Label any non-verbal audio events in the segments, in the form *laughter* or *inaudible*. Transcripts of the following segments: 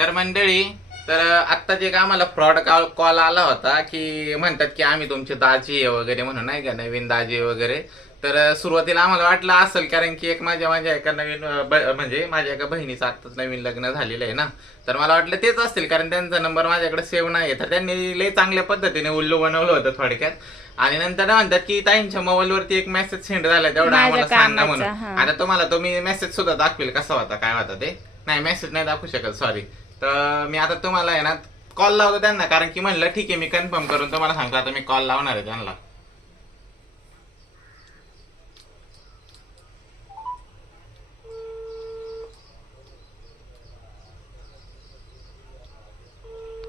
तर मंडळी तर आत्ताच एक आम्हाला फ्रॉड कॉल आला होता की म्हणतात की आम्ही तुमचे दाजी आहे वगैरे म्हणून नाही का? नवीन दाजी वगैरे. तर सुरुवातीला आम्हाला वाटलं असेल कारण की एक माझ्या माझ्या एका नवीन म्हणजे माझ्या एका बहिणीचं आत्ताच नवीन लग्न झालेलं आहे ना. तर मला वाटलं तेच असतील कारण त्यांचा नंबर माझ्याकडे सेव्ह नाही तर त्यांनी लय चांगल्या पद्धतीने उल्लू बनवलं होतं थोडक्यात. आणि नंतर ना म्हणतात की ताईंच्या मोबाईलवरती एक मेसेज सेंड झाला तेवढा आम्हाला सांगा म्हणून. आता तुम्हाला तो मी मेसेज सुद्धा दाखवेल कसा होता काय होता ते? नाही मेसेज नाही दाखवू शकत सॉरी तर मी आता तुम्हाला आहे ना कॉल लावतो त्यांना कारण की म्हणलं ठीक आहे मी कन्फर्म करून तुम्हाला सांगतो. आता मी कॉल लावणार आहे त्यांना.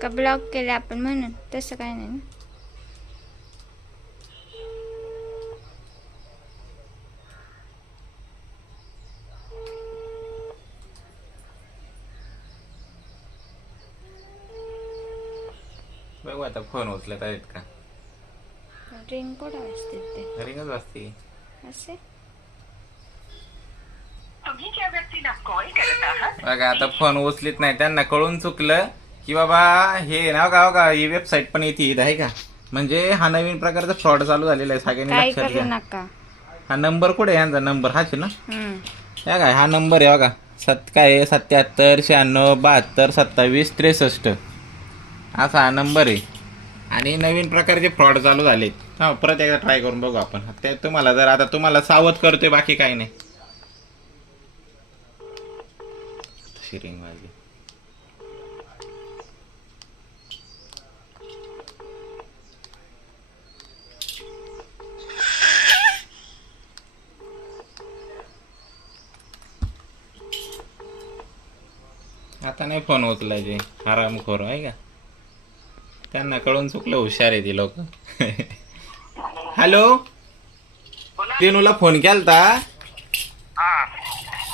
का ब्लॉक केलं आपण म्हणून? तसं काय नाही बघू आता फोन उचलत आहेत का? रिंग कुठं असते ते. रिंगच वाजते असे? बघा आता फोन उचलीत नाही. त्यांना कळून चुकलं की बाबा हे ना का का? ही वेबसाईट पण येते आहे का? म्हणजे हा नवीन प्रकारचा फ्रॉड चालू झालेला आहे सगळ्यांनी काय लक्षात करू घ्या. नका. हा नंबर कुठे आहे? यांचा नंबर हाच आहे ना? हम्म. या काय हा नंबर आहे बघा. सत काय आहे? सत्याहत्तर शहाण्णव बहात्तर सत्तावीस त्रेसष्ट. असा हा नंबर आहे. आणि नवीन प्रकारचे फ्रॉड चालू झालेत. हा परत एकदा ट्राय करून बघू आपण. ते तुम्हाला जर आता तुम्हाला सावध करतोय बाकी काही नाही. शिरिंग वाजली. आता नाही फोन उचलायचे. आरामखोर आहे का? त्यांना कळून चुकलं हुशार आहे ती लोक. हॅलो तेनूला फोन केलता?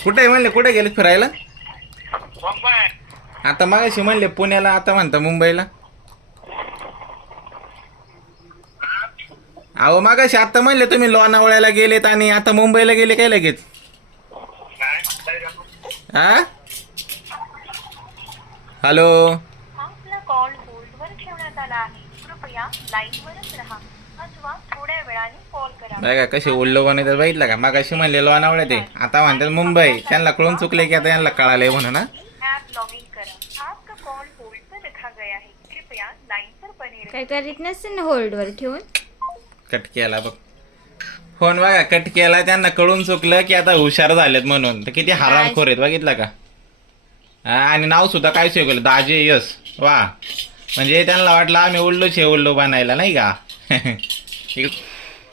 कुठे म्हणले? कुठे गेले फिरायला? आता मागाशी म्हणले पुण्याला आता म्हणता मुंबईला. अहो मागाशी आता म्हणले तुम्ही लोणावळ्याला गेलेत आणि आता मुंबईला गेले काय लगेच? हा हॅलो ठेवण्यात आला आहे. कृपया लाईनवरच राहा. अथवा थोड्या वेळाने कॉल करा. बघा कसे उल्लो बनवतात बघितलं का? मागाशी म्हणले लोणावळ्या ते आता म्हणतात मुंबई. त्यांना कळून चुकले की आता यांना कळालंय म्हणून ना ऍप लॉग इन करा. आपका कॉल होल्ड पर रखा गया है कृपया लाइन पर बने रहिए काय करीत नसते ना होल्डवर ठेवून? कट केला बघ. फोन बघा कट केला त्यांना कळून चुकलं की आता हुशार झालेत म्हणून. तर किती हरामखोर आहेत बघितलं का? हा, आणि नाव सुद्धा काय शिकवलं दाजे यस वा. म्हणजे त्यांना वाटलं आम्ही उल्लो छे बनायला नाही का? *laughs*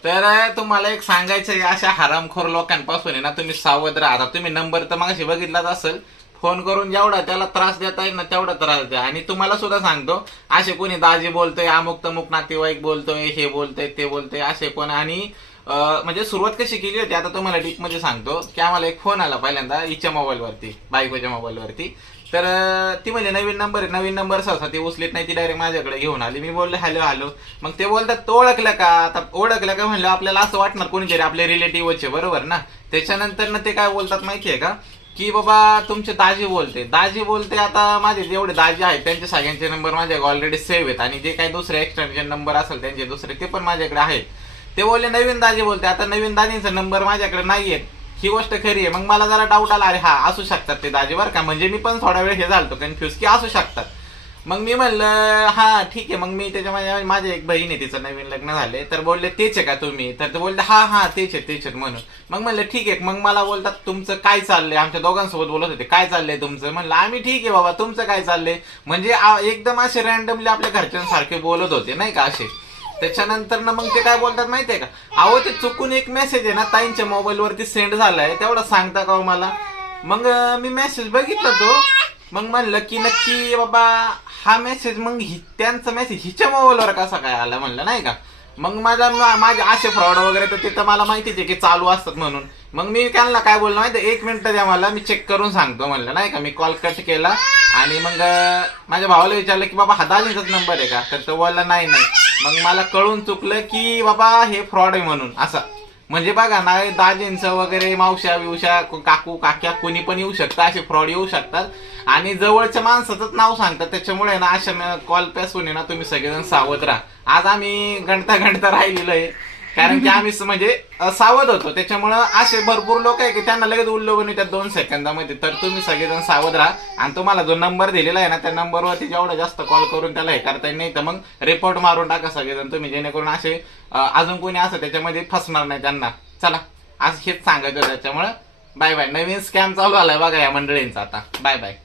तर तुम्हाला एक सांगायचं अशा हरामखोर लोकांपासून आहे ना तुम्ही सावध राहा. तुम्ही नंबर तर मगाशी बघितलाच असेल. फोन करून जेवढा त्याला त्रास देता येईल ना तेवढा त्रास द्या. आणि तुम्हाला सुद्धा सांगतो असे कोणी दाजी बोलतोय अमुक तमुक नातेवाईक बोलतोय हे बोलतोय ते बोलतोय असे कोण. आणि म्हणजे सुरुवात कशी केली होती आता तुम्हाला डीपमध्ये सांगतो की आम्हाला एक फोन आला पहिल्यांदा हिच्या मोबाईलवरती बायकोच्या मोबाईलवरती तर ती म्हणजे नवीन नंबर आहे नवीन नंबर सहसा ती उचलीत नाही ती डायरेक्ट माझ्याकडे घेऊन आली. मी बोलले हॅलो हॅलो. मग ते बोलतात तो ओळखलं का? आता ओळखलं का म्हणलं आपल्याला असं वाटणार कोणीतरी आपले रिलेटिव्हचे बरोबर ना? त्याच्यानंतर ना ते काय बोलतात माहिती आहे का? की बाबा तुमचे दाजी बोलते. दाजी बोलते आता माझे जेवढे दाजी आहेत त्यांचे सगळ्यांचे नंबर माझ्याकडे ऑलरेडी सेव्ह आहेत. आणि जे काही दुसरे एक्सटेन्शन नंबर असेल त्यांचे दुसरे ते पण माझ्याकडे आहेत. ते बोलले नवीन दाजी बोलते. आता नवीन दाजींचा नंबर माझ्याकडे नाही आहेत ही गोष्ट खरी आहे. मग मला जरा डाऊट आला अरे हा असू शकतात ते दाजी बरं का. म्हणजे मी पण थोडा वेळ हे झालतो कन्फ्युज की असू शकतात. मग मी म्हणलं हा ठीक आहे. मग मी त्याच्या माझ्या माझी एक बहीण आहे तिचं नवीन लग्न झाले तर बोलले तेच आहे का तुम्ही? तर ते बोलले हा हा तेच आहे तेच आहे म्हणून. मग म्हणलं ठीक आहे. मग मला बोलतात तुमचं काय चाललंय? आमच्या दोघांसोबत बोलत होते काय चाललंय तुमचं? म्हणलं आम्ही ठीक आहे बाबा तुमचं काय चाललंय? म्हणजे एकदम असे रॅन्डमली आपल्या घरच्यांसारखे बोलत होते नाही का असे. त्याच्यानंतर ना मग ते काय बोलतात माहितीये का? अहो ते चुकून एक मेसेज आहे ना ताईंच्या मोबाईल वरती सेंड झालाय तेवढा सांगता का हो मला? मग मी मेसेज बघितला तो. मग म्हणलं की नक्की बाबा हा मेसेज मग हि- त्यांचा मेसेज हिच्या मोबाईलवर कसा काय आला म्हणलं नाही का? मग माझा माझे असे फ्रॉड वगैरे तर तिथं मला माहितीच आहे की चालू असतात म्हणून. मग मी त्यांना काय बोललो माहिती एक मिनिट द्या मला मी चेक करून सांगतो म्हणलं नाही का? मी कॉल कट केला आणि मग माझ्या भावाला विचारलं की बाबा हा दाजींचाच नंबर आहे का? तर तो बोलला नाही नाही. मग मला कळून चुकलं की बाबा हे फ्रॉड आहे म्हणून. असा. म्हणजे बघा ना दाजींचं वगैरे मावश्या बिवश्या काकू काक्या कोणी पण येऊ शकतं असे फ्रॉड येऊ शकतात. आणि जवळच्या माणसाचंच नाव सांगतात. त्याच्यामुळे ना अशा कॉल पॅसून आहे ना तुम्ही सगळेजण सावध राहा. आज आम्ही घंटा घंटा राहिलेलो आहे. कारण की आम्ही म्हणजे सावध होतो. त्याच्यामुळं असे भरपूर लोक आहे की त्यांना लगेच उल्लंघन येतात दोन सेकंदामध्ये. तर तुम्ही सगळेजण सावध राहा. आणि तुम्हाला जो नंबर दिलेला आहे ना त्या नंबरवरती जेवढा जास्त कॉल करून त्याला हे करता येईल नाही तर मग रिपोर्ट मारून टाका सगळेजण तुम्ही जेणेकरून असे अजून कोणी असं त्याच्यामध्ये फसणार नाही त्यांना. चला आज हेच सांगायचं त्याच्यामुळं. बाय बाय नवीन स्कॅम चालू आलाय बघा या मंडळींचा आता. Bye bye